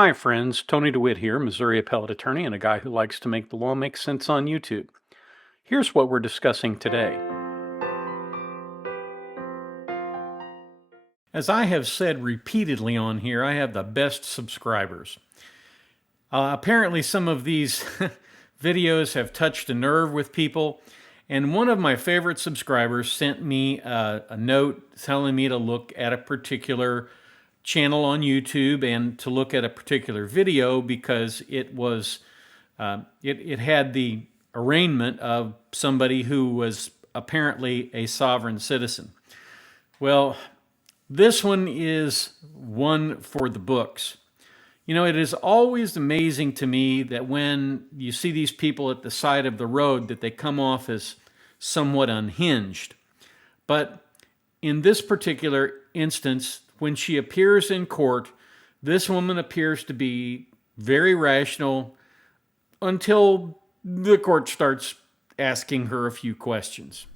Hi friends, Tony DeWitt here, Missouri appellate attorney and a guy who likes to make the law make sense on YouTube. Here's what we're discussing today. As I have said repeatedly on here, I have the best subscribers. Apparently some of these videos have touched a nerve with people, and one of my favorite subscribers sent me a note telling me to look at a particular channel on YouTube and to look at a particular video because it was it had the arraignment of somebody who was apparently a sovereign citizen. Well, this one is one for the books. You know, it is always amazing to me that when you see these people at the side of the road that they come off as somewhat unhinged. But in this particular instance, when she appears in court, this woman appears to be very rational until the court starts asking her a few questions.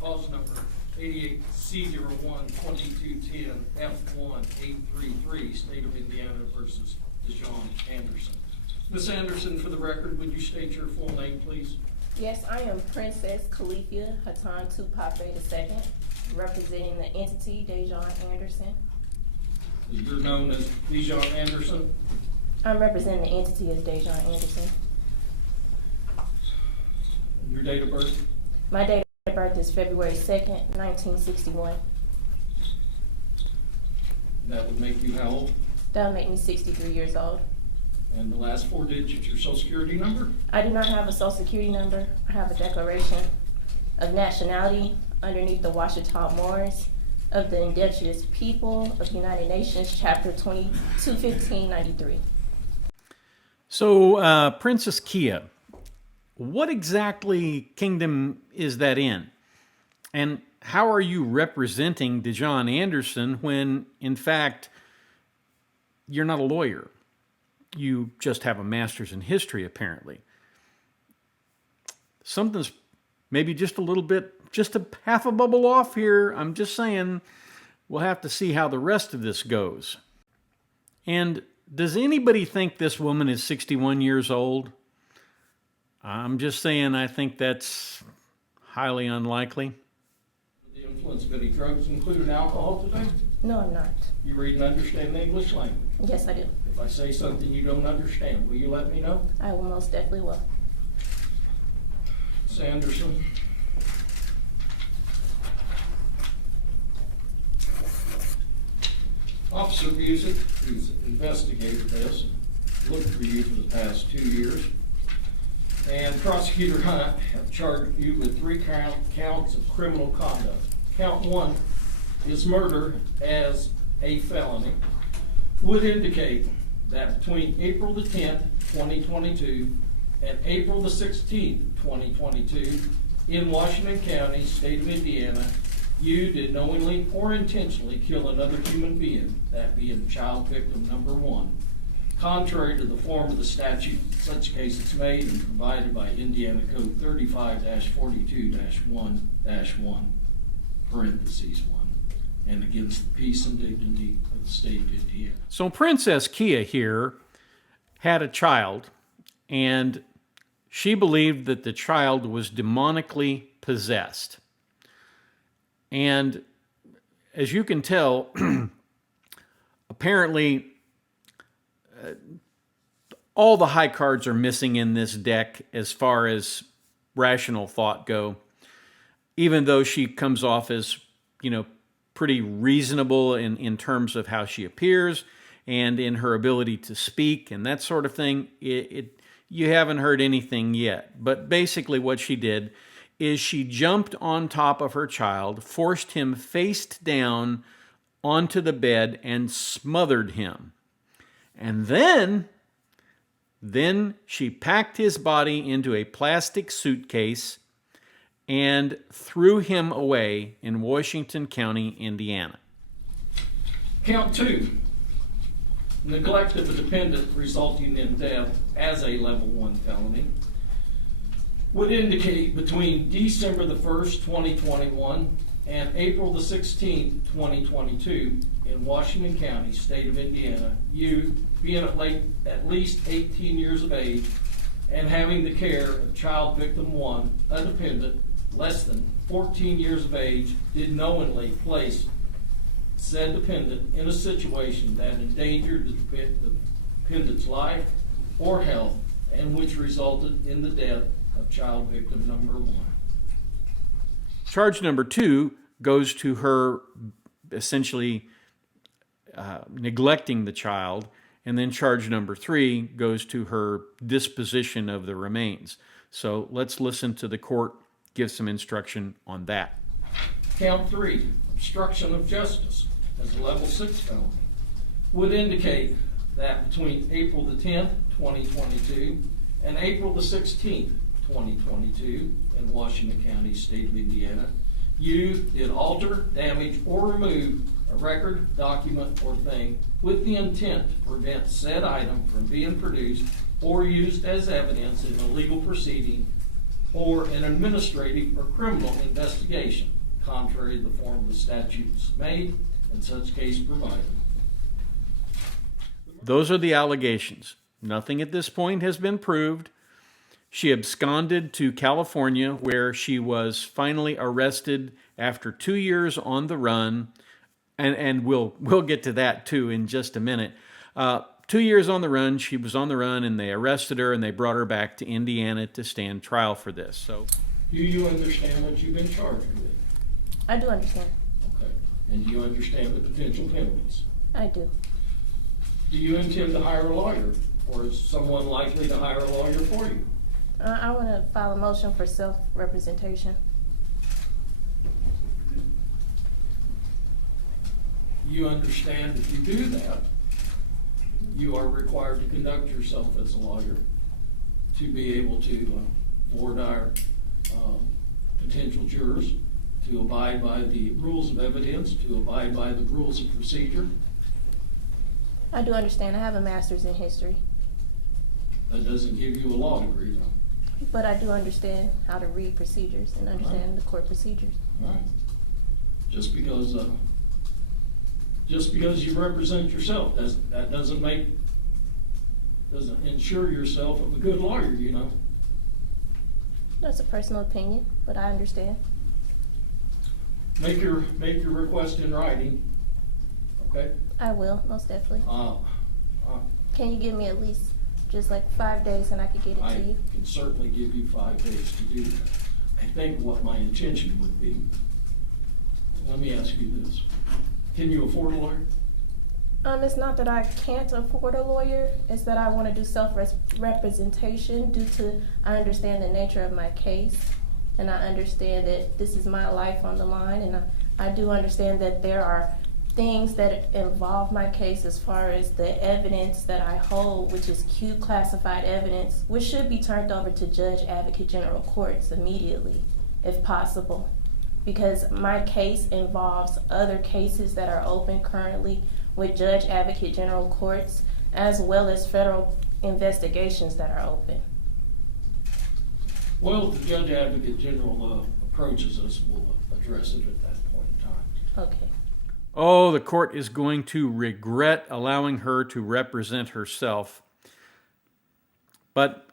Clause number 88C01-2210F1833, State of Indiana versus Dijon Anderson. Ms. Anderson, for the record, would you state your full name, please? Yes, I am Princess Califia Hatan Tupape II, representing the entity Dijon Anderson. You're known as Dijon Anderson? I'm representing the entity as Dijon Anderson. Your date of birth? My date of birth is February 2nd, 1961. That would make you how old? That would make me 63 years old. And the last four digits, your social security number? I do not have a social security number. I have a declaration of nationality underneath the Ouachita Moors of the Indigenous People of the United Nations, Chapter 21593. So, Princess Kia, what exactly kingdom is that in? And how are you representing Dijon Anderson when, in fact, you're not a lawyer? You just have a master's in history, apparently. Something's maybe just a little bit, just a half a bubble off here. I'm just saying, we'll have to see how the rest of this goes. And does anybody think this woman is 61 years old? I'm just saying, I think that's highly unlikely. The influence of any drugs, including alcohol today? No, I'm not. You read and understand the English language? Yes, I do. If I say something you don't understand, will you let me know? I will most definitely will. Ms. Anderson. Officer Busick, who's investigated this, and looked for you for the past 2 years, and Prosecutor Hunt have charged you with 3 counts of criminal conduct. Count 1 is murder as a felony. Would indicate that between April the 10th, 2022 and April the 16th, 2022 in Washington County, State of Indiana, you did knowingly or intentionally kill another human being, that being child victim number 1, contrary to the form of the statute in such cases made and provided by Indiana Code 35-42-1-1, parentheses 1, and against the peace and dignity of the state of Indiana. So Princess Kia here had a child, and she believed that the child was demonically possessed. And as you can tell, apparently all the high cards are missing in this deck as far as rational thought go, even though she comes off as, you know, pretty reasonable in terms of how she appears and in her ability to speak and that sort of thing. You haven't heard anything yet. But basically what she did is she jumped on top of her child, forced him face down onto the bed, and smothered him. And then she packed his body into a plastic suitcase and threw him away in Washington County, Indiana. Count 2, neglect of a dependent resulting in death as a level 1 felony. Would indicate between December the 1st, 2021 And April the 16th, 2022, in Washington County, state of Indiana, you, being at least 18 years of age and having the care of child victim 1, a dependent, less than 14 years of age, did knowingly place said dependent in a situation that endangered the dependent's life or health and which resulted in the death of child victim number 1. Charge number 2 goes to her essentially neglecting the child, and then charge number 3 goes to her disposition of the remains. So let's listen to the court give some instruction on that. Count 3, obstruction of justice, as a level 6 felony, would indicate that between April the 10th, 2022 and April the 16th, 2022 in Washington County, state of Indiana, you did alter, damage, or remove a record, document, or thing with the intent to prevent said item from being produced or used as evidence in a legal proceeding or an administrative or criminal investigation, contrary to the form of the statutes made in such case provided. Those are the allegations. Nothing at this point has been proved. She absconded to California, where she was finally arrested after 2 years on the run, and we'll get to that too in just a minute. 2 years on the run, she was on the run, and they arrested her, and they brought her back to Indiana to stand trial for this. So, do you understand what you've been charged with? I do understand. Okay. And do you understand the potential penalties? I do. Do you intend to hire a lawyer, or is someone likely to hire a lawyer for you? I want to file a motion for self-representation. You understand if you do that, you are required to conduct yourself as a lawyer to be able to board our potential jurors, to abide by the rules of evidence, to abide by the rules of procedure. I do understand. I have a master's in history. That doesn't give you a law degree, though. But I do understand how to read procedures and understand the court procedures. All right. Just because you represent yourself, that doesn't ensure yourself of a good lawyer, you know. That's a personal opinion, but I understand. Make your request in writing, okay? I will, most definitely. Uh, Can you give me at least just like 5 days and I could get it I to you? can certainly give you 5 days to do that. I think what my intention would be, let me ask you this. Can you afford a lawyer? It's not that I can't afford a lawyer, it's that I want to do self-representation due to, I understand the nature of my case, and I understand that this is my life on the line, and I do understand that there are things that involve my case as far as the evidence that I hold, which is Q classified evidence, which should be turned over to Judge Advocate General Courts immediately, if possible. Because my case involves other cases that are open currently with Judge Advocate General Courts, as well as federal investigations that are open. Well, if the Judge Advocate General approaches us, we'll address it at that point in time. Okay. oh, the court is going to regret allowing her to represent herself. But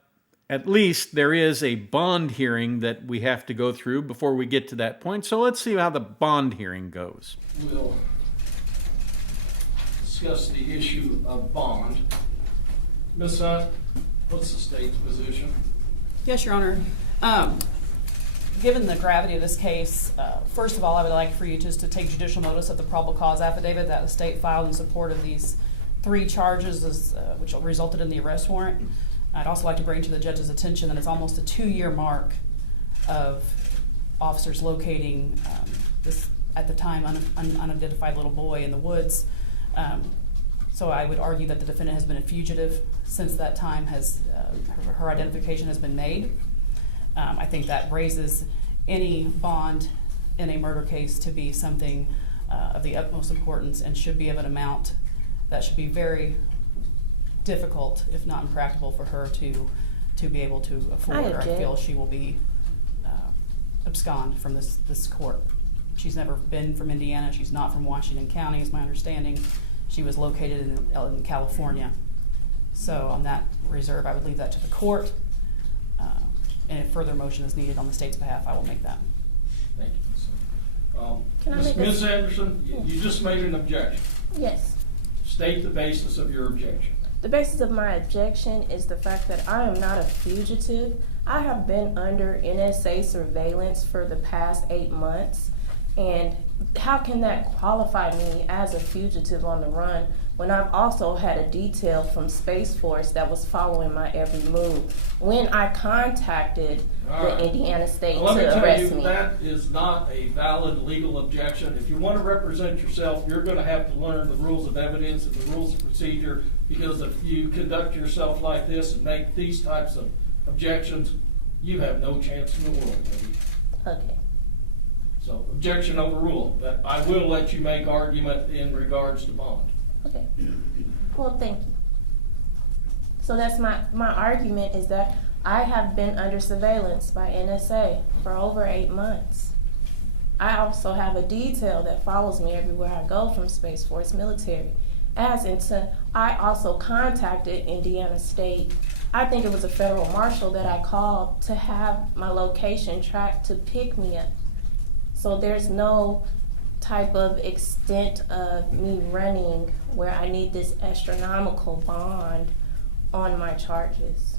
at least there is a bond hearing that we have to go through before we get to that point. So let's see how the bond hearing goes. We'll discuss the issue of bond. Ms. Hunt, what's the state's position? Yes, Your Honor. Given the gravity of this case, first of all, I would like for you just to take judicial notice of the probable cause affidavit that the state filed in support of these 3 charges, which resulted in the arrest warrant. I'd also like to bring to the judge's attention that it's almost a 2-year mark of officers locating this, at the time, unidentified little boy in the woods. So I would argue that the defendant has been a fugitive since that time. Her identification has been made. I think that raises any bond in a murder case to be something of the utmost importance and should be of an amount that should be very difficult, if not impractical, for her to be able to afford. I feel she will be abscond from this court She's never been from Indiana. She's not from Washington County, is my understanding. She was located in California. So on that reserve, I would leave that to the court. And if further motion is needed on the state's behalf, I will make that. Thank you. Can I make Ms. Anderson, you just made an objection. Yes. State the basis of your objection. The basis of my objection is the fact that I am not a fugitive. I have been under NSA surveillance for the past 8 months, and how can that qualify me as a fugitive on the run when I've also had a detail from Space Force that was following my every move when I contacted the Indiana State Well, to arrest let me me? tell you, that is not a valid legal objection. If you want to represent yourself, you're going to have to learn the rules of evidence and the rules of procedure, because if you conduct yourself like this and make these types of objections, you have no chance in the world, baby. Okay. So, objection overruled, but I will let you make argument in regards to bond. Okay. Well, thank you. So that's my argument is that I have been under surveillance by NSA for over 8 months. I also have a detail that follows me everywhere I go from Space Force military. I also contacted Indiana State. I think it was a federal marshal that I called to have my location tracked to pick me up. So there's no type of extent of me running where I need this astronomical bond on my charges.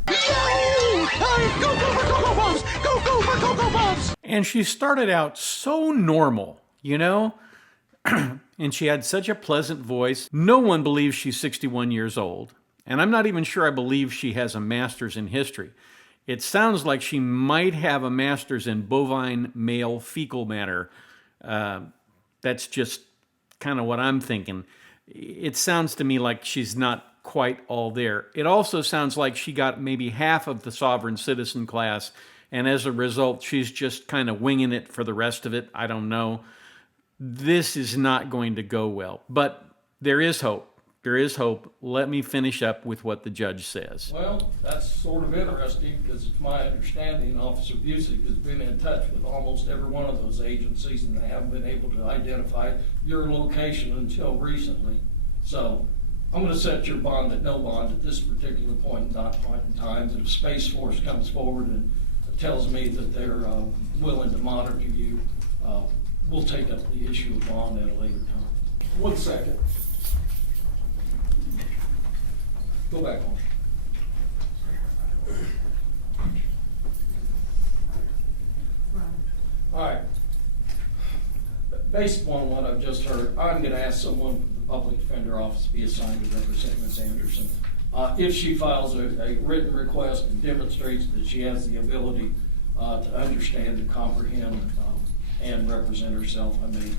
And she started out so normal, you know? And she had such a pleasant voice. No one believes she's 61 years old. And I'm not even sure I believe she has a master's in history. It sounds like she might have a master's in bovine male fecal matter. That's just kind of what I'm thinking. It sounds to me like she's not quite all there. It also sounds like she got maybe half of the sovereign citizen class, and as a result, she's just kind of winging it for the rest of it. I don't know. This is not going to go well, but there is hope. There is hope. Let me finish up with what the judge says. Well, that's sort of interesting, because it's my understanding Officer Busick has been in touch with almost every one of those agencies, and they haven't been able to identify your location until recently. So I'm going to set your bond at no bond at this particular point in time. That if Space Force comes forward and tells me that they're willing to monitor you, we'll take up the issue of bond at a later time. 1 second. Go back on. All right. Based upon what I've just heard, I'm going to ask someone from the Public Defender Office to be assigned to represent Ms. Anderson. If she files a written request and demonstrates that she has the ability to understand and comprehend and represent herself, I may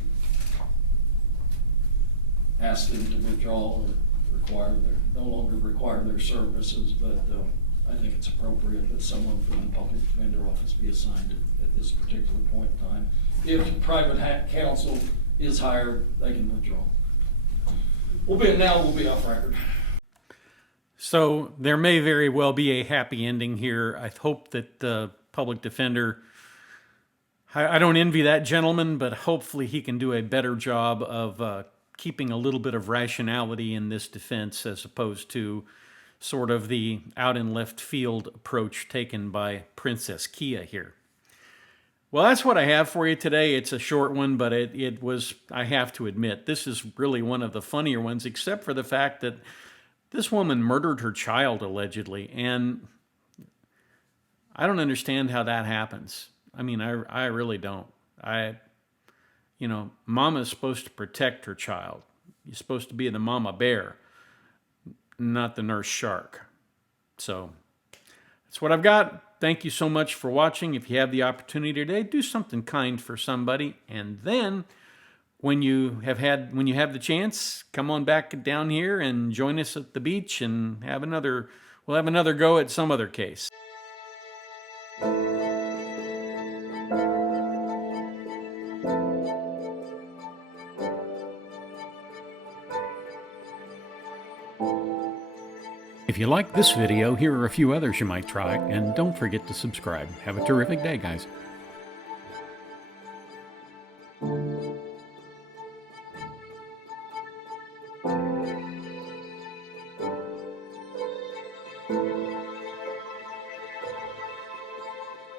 ask them to withdraw or no longer require their services, but I think it's appropriate that someone from the Public Defender Office be assigned at this particular point in time. If private counsel is hired, they can withdraw. We'll be off record. So there may very well be a happy ending here. I hope that the public defender, I don't envy that gentleman, but hopefully he can do a better job of keeping a little bit of rationality in this defense, as opposed to sort of the out in left field approach taken by Princess Kia here. Well, that's what I have for you today. It's a short one, but it was, I have to admit, this is really one of the funnier ones, except for the fact that this woman murdered her child, allegedly, and I don't understand how that happens. I mean, I really don't. Mama's supposed to protect her child. You're supposed to be the mama bear, not the nurse shark. So that's what I've got. Thank you so much for watching. If you have the opportunity today, do something kind for somebody. And then when you have the chance, come on back down here and join us at the beach and we'll have another go at some other case. If you like this video, here are a few others you might try, and don't forget to subscribe. Have a terrific day, guys.